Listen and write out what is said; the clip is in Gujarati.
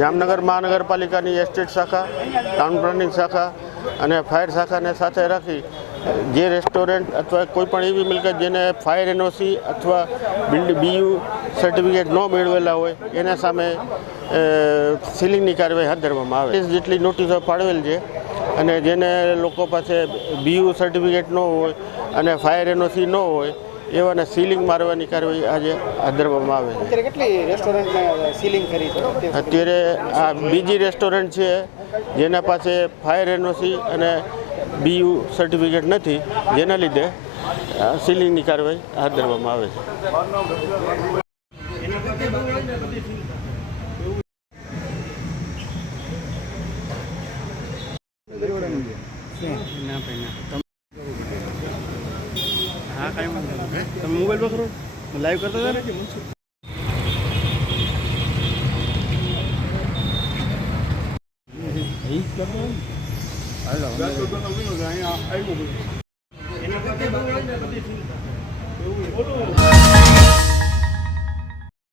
જામનગર મહાનગરપાલિકાની એસ્ટેટ શાખા, ટાઉન પ્લાનિંગ શાખા અને ફાયર શાખાને સાથે રાખી જે રેસ્ટોરન્ટ અથવા કોઈપણ એવી મિલકત જેને ફાયર એનઓસી અથવા બીયુ સર્ટિફિકેટ ન મેળવેલા હોય એના સામે સીલિંગની કાર્યવાહી હાથ ધરવામાં આવે. જેટલી નોટિસો ફાળવેલ છે અને જેને લોકો પાસે બીયુ સર્ટિફિકેટ ન હોય અને ફાયર એનઓસી ન હોય એવાને સીલિંગ મારવાની કાર્યવાહી આજે હાથ ધરવામાં આવે છે. કેટલી રેસ્ટોરન્ટને સીલિંગ કરી છે અત્યારે આ બીજી રેસ્ટોરન્ટ છે જેના પાસે ફાયર એનઓસી અને બીયુ સર્ટિફિકેટ નથી, જેના લીધે સીલિંગની કાર્યવાહી હાથ ધરવામાં આવે છે. હા કાંઈ વાંધો નહીં. તમે મોબાઈલ પકડો, લાઈવ કરતા હતા ને. હાલો